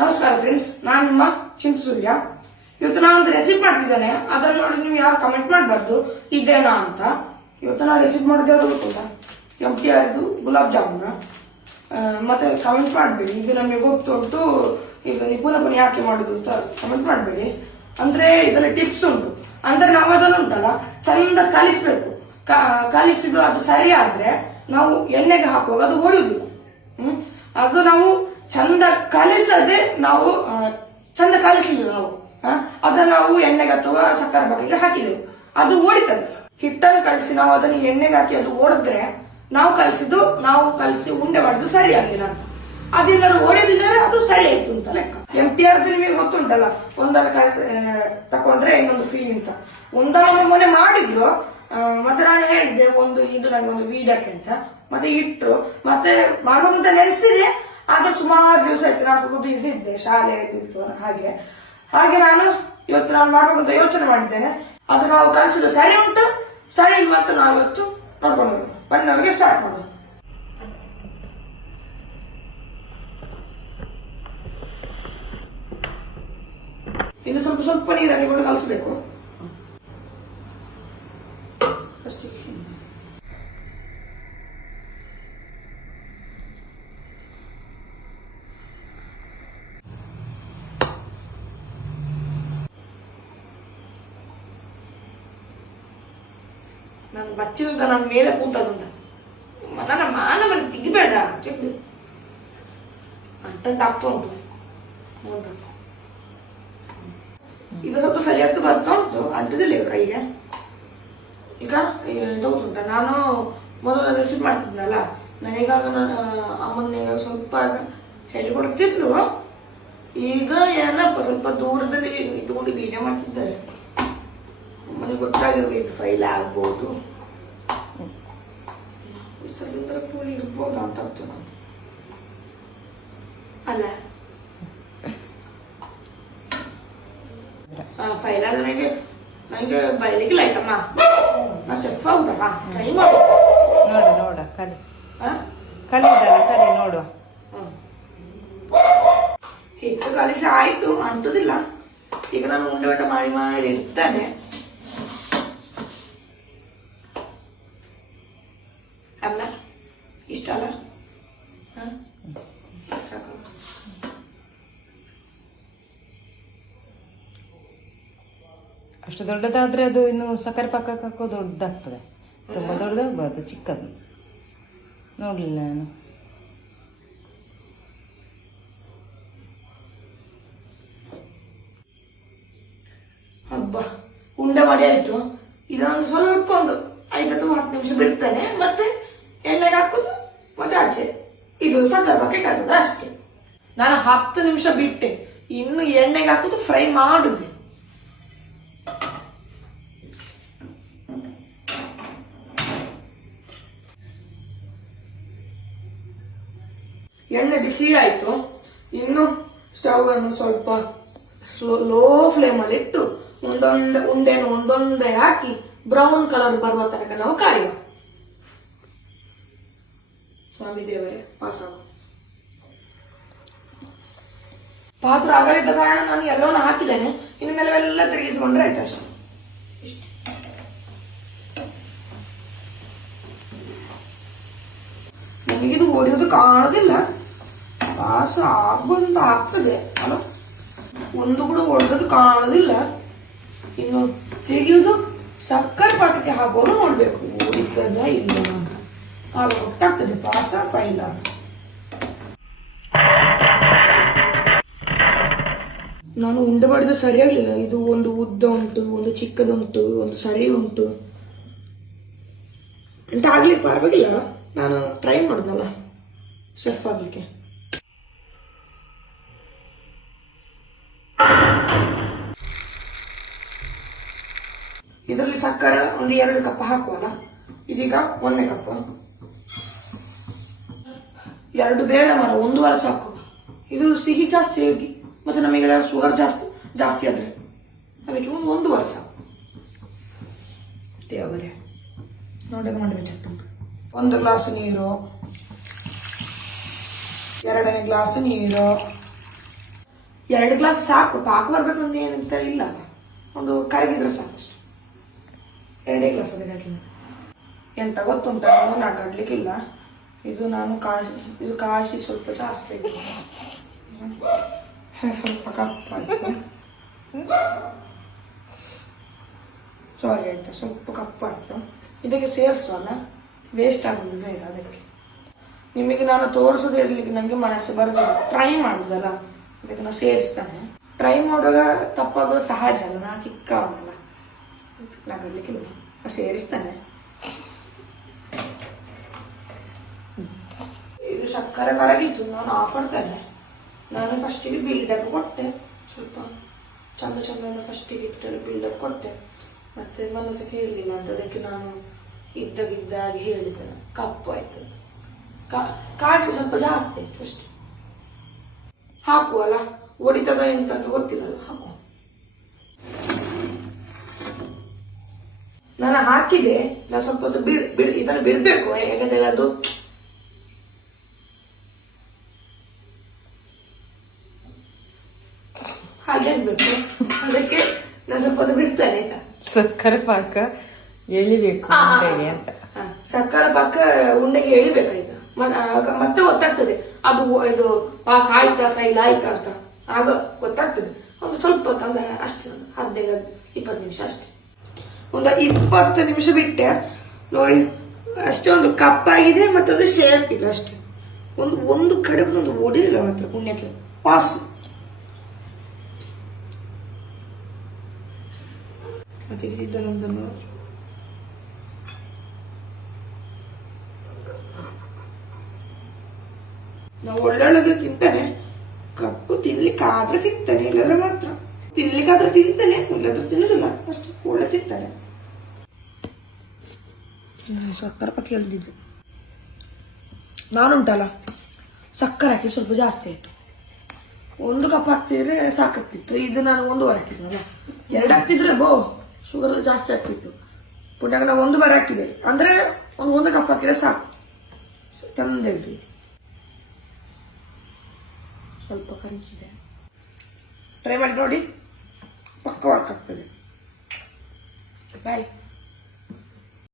ನಮಸ್ಕಾರ ಫ್ರೆಂಡ್ಸ್ ನಾನು ನಿಮ್ಮ ಚಿಂತ ಸೂರ್ಯ. ಇವತ್ತು ನಾನು ಒಂದು ರೆಸಿಪಿ ಮಾಡ್ತಿದ್ದೇನೆ. ಅದನ್ನ ನೋಡಿ ನೀವು ಯಾರು ಕಮೆಂಟ್ ಮಾಡಬಾರ್ದು, ಇದೇನಾ ಅಂತ. ಇವತ್ತು ನಾವು ರೆಸಿಪಿ ಮಾಡೋದು ಯಾವುದು ಗೊತ್ತಿಲ್ಲ ಎಂ ಆಯಿತು ಗುಲಾಬ್ ಜಾಮೂನ. ಮತ್ತು ಕಮೆಂಟ್ ಮಾಡಬೇಡಿ. ಇದು ನಮಗೆ ಗೊತ್ತುಂಟು ಈಗ ನೀವು ಪುನಃ ಯಾಕೆ ಮಾಡೋದು ಅಂತ ಕಮೆಂಟ್ ಮಾಡಬೇಡಿ. ಅಂದ್ರೆ ಇದರಲ್ಲಿ ಟಿಪ್ಸ್ ಉಂಟು. ಅಂದ್ರೆ ನಾವು ಅದನ್ನು ಉಂಟಲ್ಲ, ಚಂದ ಕಲಿಸ್ಬೇಕು. ಕಲಿಸಿದ್ದು ಅದು ಸರಿ ಆದರೆ ನಾವು ಎಣ್ಣೆಗೆ ಹಾಕುವಾಗ ಅದು ಒಡೆಯುದಿಲ್ಲ ಹ್ಮ್? ಅದು ನಾವು ಚಂದ ಕಲಿಸದೆ ನಾವು ಚಂದ ಕಲಿಸಲಿಲ್ಲ ನಾವು. ಅದನ್ನ ನಾವು ಎಣ್ಣೆಗೆ ಅಥವಾ ಸಕ್ಕರೆ ಬಗೆಗೆ ಹಾಕಿದೆವು. ಅದು ಓಡಿತದೆ. ಹಿಟ್ಟನ್ನು ಕಲಿಸಿ ನಾವು ಅದನ್ನು ಎಣ್ಣೆಗೆ ಹಾಕಿ ಅದು ಓಡಿದ್ರೆ ನಾವು ಕಲಿಸಿದ್ದು, ನಾವು ಕಲಿಸಿ ಉಂಡೆ ಮಾಡಿದ್ದು ಸರಿ ಆಗಿಲ್ಲ ಅಂತ. ಅದೇನಾದ್ರು ಓಡಿದ್ರೆ ಅದು ಸರಿ ಆಯ್ತು ಅಂತ ಲೆಕ್ಕ. ಎಂ ಟಿ ಆರ್ ನಿಮಗೆ ಗೊತ್ತುಂಟಲ್ಲ, ಒಂದರ ತಕೊಂಡ್ರೆ ಇನ್ನೊಂದು ಫ್ರೀ ಅಂತ. ಒಂದನ್ನು ಮೊನ್ನೆ ಮಾಡಿದ್ರು ಮತ್ತೆ ನಾನು ಹೇಳಿದ್ದೆ, ಒಂದು, ಇದು ನನಗೊಂದು ವೀಡಕ್ಕೆ ಅಂತ. ಮತ್ತೆ ಇಟ್ರು, ಮತ್ತೆ ಮಾಡುವಂತ ನೆನೆಸಿದೆ ಆದ್ರೆ ಸುಮಾರು ದಿವಸ ಆಯ್ತು ನಾನು ಸ್ವಲ್ಪ ಬಿಸಿ ಇದ್ದೆ, ಶಾಲೆ ಆಯ್ತಿತ್ತು ಹಾಗೆ ಹಾಗೆ ನಾನು ಇವತ್ತು ನಾನು ಮಾಡ್ಬೇಕಂತ ಯೋಚನೆ ಮಾಡಿದ್ದೇನೆ. ಅದು ನಾವು ಕಲಿಸಿದ ಸರಿ ಉಂಟು, ಸರಿ ಇಲ್ವಾ ಅಂತ ನಾವು ಇವತ್ತು ನೋಡ್ಕೊಂಡು. ಬನ್ನಿ, ನಮಗೆ ಸ್ಟಾರ್ಟ್ ಮಾಡೋದು ಇನ್ನು ಸ್ವಲ್ಪ ಸ್ವಲ್ಪ ನೀರು ಹಾಕಿಕೊಂಡು ಕಲಿಸ್ಬೇಕು ಅಷ್ಟೇ ನನ್ನ ಬಚ್ಚಿನಂತ ನನ್ನ ಮೇಲೆ ಕೂತದಂತ. ನನ್ನ ಮಾನವನ್ನ ತೆಗಿಬೇಡ ಚೆಪ್ಪು ಅಂತ ಆಗ್ತಾ ಉಂಟು. ಇದು ಸ್ವಲ್ಪ ಸರಿಯತ್ತು ಬರ್ತಾ ಉಂಟು. ಈಗ ಕೈಗೆ ಈಗ ಉಂಟ. ನಾನು ಮೊದಲು ರೆಸಿಪಿ ಮಾಡ್ತಿದ್ನಲ್ಲ. ನನಗಾಗ ಅಮ್ಮನಿಗೆ ಸ್ವಲ್ಪ ಹೇಳಿಕೊಡ್ತಿದ್ಲು. ಈಗ ಏನಪ್ಪ, ಸ್ವಲ್ಪ ದೂರದಲ್ಲಿ ಇದ್ಕೊಂಡು ವೀಡಿಯೋ ಮಾಡ್ತಿದ್ದಾರೆ. ಅಮ್ಮನಿಗೆ ಗೊತ್ತಾಗಿರ್ಬೇಕು ಫೈಲ್ ಆಗ್ಬೋದು ಇಷ್ಟದಿಂದ ಕೂಲಿ ಇರ್ಬೋದು ಅಂತ ಅರ್ಥ ಅಲ್ಲ ಫೈಲ್ ಆದ ನನಗೆ ನನಗೆ ಬಯಲಿಗಿಲ್ಲ ಆಯ್ತಮ್ಮ ನಾ ಸ್ಟೆಫ್ ಆಗುದಮ್ಮ ಟ್ರೈ ಮಾಡು ನೋಡು ನೋಡು ಕಲಿ ಆ? ಕಲಿದಲ್ಲ ಕಲಿ ನೋಡು. ಹಿಟ್ಟು ಕಲಿಸಿ ಆಯ್ತು ಅಂಟುದಿಲ್ಲ ಈಗ ನಾನು ಉಂಡೆ ಉಂಡೆ ಮಾಡಿ ಮಾಡಿ ಇಡ್ತಾನೆ ಅಲ್ಲ ಇಷ್ಟ ಅಲ್ಲ ಹ? ಸಾಕು. ಅಷ್ಟು ದೊಡ್ಡದಾದ್ರೆ ಅದು ಇನ್ನು ಸಕ್ಕರೆ ಪಾಕಕ್ಕೆ ಹಾಕೋ ದೊಡ್ಡದಾಗ್ತದೆ. ತುಂಬ ದೊಡ್ಡದಾಗ್ಬಾರ್ದು ಚಿಕ್ಕದು. ನೋಡ್ಲಿಲ್ಲ ನಾನು. ಹಬ್ಬ. ಉಂಡೆ ಮಾಡಿ ಆಯ್ತು. ಇದೊಂದು ಸ್ವಲ್ಪ ಒಂದು ಐದು ಅಥವಾ ಹತ್ತು ನಿಮಿಷ ಬಿಡ್ತೇನೆ. ಮತ್ತೆ ಎಣ್ಣೆಗೆ ಹಾಕುದು? ಮತ್ತೆ ಆಚೆ. ಇದು ಸಂದರ್ಭಕ್ಕೆ ಕರೆದು ಅಷ್ಟೆ. ನಾನು ಹತ್ತು ನಿಮಿಷ ಬಿಟ್ಟೆ. ಇನ್ನು ಎಣ್ಣೆಗೆ ಹಾಕುದು ಫ್ರೈ ಮಾಡುದೆ. ಎಣ್ಣೆ ಬಿಸಿ ಆಯ್ತು. ಇನ್ನು ಸ್ಟವ್ ಅನ್ನು ಸ್ವಲ್ಪ ಸ್ಲೋ, ಲೋ ಫ್ಲೇಮ್ ಅಲ್ಲಿ ಇಟ್ಟು, ಒಂದೊಂದೇ ಉಂಡೆಯನ್ನು ಒಂದೊಂದೇ ಹಾಕಿ, ಬ್ರೌನ್ ಕಲರ್ ಬರುವ ತನಕ ನಾವು ಕಾಯುವ. ಸ್ವಾಮಿ ದೇವರೇ. ಪಾತ್ರ ಪಾತ್ರ ಅಗಲಿದ್ದ ಕಾರಣ ನಾನು ಎಲ್ಲವನ್ನ ಹಾಕಿದ್ದೇನೆ. ಇನ್ನು ಮೇಲೆ ಎಲ್ಲ ತಿರುಗಿಸಿಕೊಂಡ್ರೆ ಆಯ್ತು ಅಷ್ಟೇ ನನಗಿದು ಓಡಿಯೋದು ಕಾಣೋದಿಲ್ಲ. ಪಾಸ ಆಗುವಂತ ಆಗ್ತದೆ. ಅಲ್ಲ ಒಂದು ಕೂಡ ಒಡೆದದ್ದು ಕಾಣೋದಿಲ್ಲ. ಇನ್ನು ತಿರುಗಿದು ಸಕ್ಕರೆ ಪಾಕಕ್ಕೆ ಹಾಕೋದು ನೋಡ್ಬೇಕು. ಓಡಿದ್ದದ ಇಲ್ಲ. ಗೊತ್ತಾಗ್ತದೆ ಪಾಸ ಫೈಲ ಅಂತ ನಾನು ಉಂಡೆ ಮಾಡಿದ್ದು ಸರಿಯಾಗ್ಲಿಲ್ಲ ಇದು ಒಂದು ಉದ್ದ ಉಂಟು, ಒಂದು ಚಿಕ್ಕದುಂಟು, ಒಂದು ಸರಿ ಉಂಟು. ಅಂತ ಆಗ್ಲಿಕ್ಕೆ ಪರವಾಗಿಲ್ಲ. ನಾನು ಟ್ರೈ ಮಾಡುದಲ್ಲ ಸೆಫ್ ಆಗ್ಲಿಕ್ಕೆ. ಇದರಲ್ಲಿ ಸಕ್ಕರೆ ಒಂದು ಎರಡು ಕಪ್ ಹಾಕುವಲ್ಲ? ಇದೀಗ ಒಂದನೇ ಕಪ್. ಎರಡು ಬೇಡ ಮರ ವಾರ ಸಾಕು. ಇದು ಸಿಹಿ ಜಾಸ್ತಿ ಆಗಿ, ಮತ್ತೆ ನಮಗೆ ಶುಗರ್ ಜಾಸ್ತಿ ಜಾಸ್ತಿ ಆದ್ರೆ ಅದಕ್ಕೆ ಒಂದು ಒಂದು ವಾರ ಸಾಕು. ದೇವರೇ ನೋಡೋಕೆ ಮಾಡಬೇಕು ಒಂದು ಗ್ಲಾಸ್ ನೀರು, ಎರಡನೇ ಗ್ಲಾಸ್ ನೀರು. ಎರಡು ಗ್ಲಾಸ್ ಸಾಕು, ಪಾಕ ಬರ್ಬೇಕು ಅಂತ ಏನಂತ ಇಲ್ಲ. ಒಂದು ಕರಗಿದ್ರೆ ಸಾಕು ಎರಡೇ ಗ್ಲಾಸ್ ಅದೇ ಎಂತ ಗೊತ್ತುಂಟ ನಾ ಕಡ್ಲಿಕ್ಕಿಲ್ಲ ಇದು ನಾನು ಕಾಶಿ ಇದು ಕಾಶಿ ಸ್ವಲ್ಪ ಜಾಸ್ತಿ. ಸ್ವಲ್ಪ ಕಪ್ಪಾಯ್ತು ಸಾರಿ ಆಯ್ತಾ, ಸ್ವಲ್ಪ ಕಪ್ಪಾಯ್ತು ಇದಕ್ಕೆ ಸೇರಿಸುವಲ್ಲ ವೇಸ್ಟ್ ಆಗೋದು ಬೇಡ ಅದಕ್ಕೆ. ನಿಮಗೆ ನಾನು ತೋರಿಸೋದು ಇರಲಿಕ್ಕೆ ನನಗೆ ಮನಸ್ಸು ಬರೋದಿಲ್ಲ ಟ್ರೈ ಮಾಡುದಲ್ಲ? ಅದಕ್ಕೆ ನಾನು ಸೇರಿಸ್ತಾನೆ. ಟ್ರೈ ಮಾಡುವಾಗ ತಪ್ಪಾಗೋದು ಸಹಜ ಅಲ್ಲ, ನಾನು ಚಿಕ್ಕವನಲ್ಲ. ನಗಲಿಕ್ಕಿಲ್ಲ ಸೇರಿಸ್ತಾನೆ ಇದು ಸಕ್ಕರೆ ಕರಗಿತ್ತು ನಾನು ಆಫರ್ ತಾನೆ ನಾನು ಫಸ್ಟಿಗೆ ಬಿಲ್ಡಪ್ ಕೊಟ್ಟೆ ಸ್ವಲ್ಪ ಚಂದ ಚಂದ ಫಸ್ಟಿಗೆ ಇಟ್ಟರೆ ಬಿಲ್ಡಪ್ ಕೊಟ್ಟೆ ಮತ್ತೆ ಮನಸ್ಸು ಕೇಳಲಿಲ್ಲ ಅಂತ ಅದಕ್ಕೆ ನಾನು ಇದ್ದಾಗಿದ್ದಾಗಿ ಹೇಳಿದೆ ಕಪ್ಪು ಆಯ್ತು ಕಾಸು ಸ್ವಲ್ಪ ಜಾಸ್ತಿ ಆಯ್ತು ಅಷ್ಟೆ ಹಾಕುವಲ್ಲ ಒಡಿತದ ಎಂತ ಗೊತ್ತಿರಲ್ಲ ಹಾಕುವ ನಾನು ಹಾಕಿದೆ ನಾನು ಸ್ವಲ್ಪ ಬಿಡ್ ಬಿಡ್ ಇದನ್ನು ಬಿಡ್ಬೇಕು ಯಾಕಂದ್ರೆ ಅದು ಹಾಗೆ ಆಗ್ಬೇಕು ಅದಕ್ಕೆ ನಾನು ಸ್ವಲ್ಪ ಅದು ಬಿಡ್ತಾರೆ ಆಯ್ತಾ? ಸಕ್ಕರೆ ಪಾಕ ಎಳಿಬೇಕು ಉಂಡೆಗೆ ಅಂತ. ಸಕ್ಕರೆ ಪಾಕ ಉಂಡೆಗೆ ಎಳಿಬೇಕು ಮ- ಆಗ ಮತ್ತೆ ಗೊತ್ತಾಗ್ತದೆ. ಅದು ಇದು ಪಾಸ್ ಆಯ್ತಾ ಫೈಲ್ ಆಯ್ತಾ ಅಂತ. ಆಗ ಗೊತ್ತಾಗ್ತದೆ. ಒಂದು ಸ್ವಲ್ಪ ಹೊತ್ತು ಅಂದ್ರೆ ಅಷ್ಟೇ ಒಂದು ಹದಿನೈದು ಇಪ್ಪತ್ತು ನಿಮಿಷ ಅಷ್ಟೇ. ಒಂದು ಇಪ್ಪತ್ತು ನಿಮಿಷ ಬಿಟ್ಟೆ. ನೋಡಿ ಅಷ್ಟೇ ಒಂದು ಕಪ್ಪಾಗಿದೆ ಮತ್ತೆ ಅದು ಶೇಪ್ ಇಲ್ಲ ಅಷ್ಟೇ. ಒಂದು ಒಂದು ಕಡೆ ಒಂದು ಓಡಿರಲಿಲ್ಲ ಮಾತ್ರ ಪುಣ್ಯಕ್ಕೆ. ಪಾಸ್ ಮತ್ತೆ ಇದನ್ನೊಂದನ್ನು ನಾವು ಒಳ್ಳೊಳ್ಳೆದು ತಿಂತಾನೆ ಕಪ್ಪು ತಿನ್ಲಿಕ್ಕಾದ್ರೆ ತಿಂತಾನೆ ಇಲ್ಲದ್ರೆ ಮಾತ್ರ ತಿನ್ಲಿಕ್ಕಾದ್ರೆ ತಿಂತಾನೆ ಇಲ್ಲದ್ರೆ ತಿನ್ನೋದಿಲ್ಲ ಅಷ್ಟು ಒಳ್ಳೆ ತಿಂತಾನೆ ಸಕ್ಕರೆ ಪಕ್ಕ ಹೇಳ್ದಿದ್ದು ನಾನುಂಟಲ್ಲ ಸಕ್ಕರೆ ಹಾಕಿ ಸ್ವಲ್ಪ ಜಾಸ್ತಿ ಆಯ್ತು ಒಂದು ಕಪ್ ಹಾಕ್ತಿದ್ರೆ ಸಾಕಾಗ್ತಿತ್ತು ಇದು ನಾನು ಒಂದೂವರೆ ಹಾಕಿದ್ನಲ್ಲ ಎರಡು ಹಾಕ್ತಿದ್ರೆ ಬೋ ಶುಗರ್ ಜಾಸ್ತಿ ಆಗ್ತಿತ್ತು. ಪುಟ್ಯಾಗ ನಾವು ಒಂದು ಬಾರಿ ಹಾಕಿದೆ. ಅಂದರೆ ಒಂದು ಒಂದು ಕಪ್ ಹಾಕಿದ್ರೆ ಸಾಕು. ಚಂದ ಸ್ವಲ್ಪ ಕರಿಚಿದೆ ಟ್ರೈ ಮಾಡಿ ನೋಡಿ. ಪಕ್ಕ ವರ್ಕ್ ಆಗ್ತದೆ. ಬಾಯ್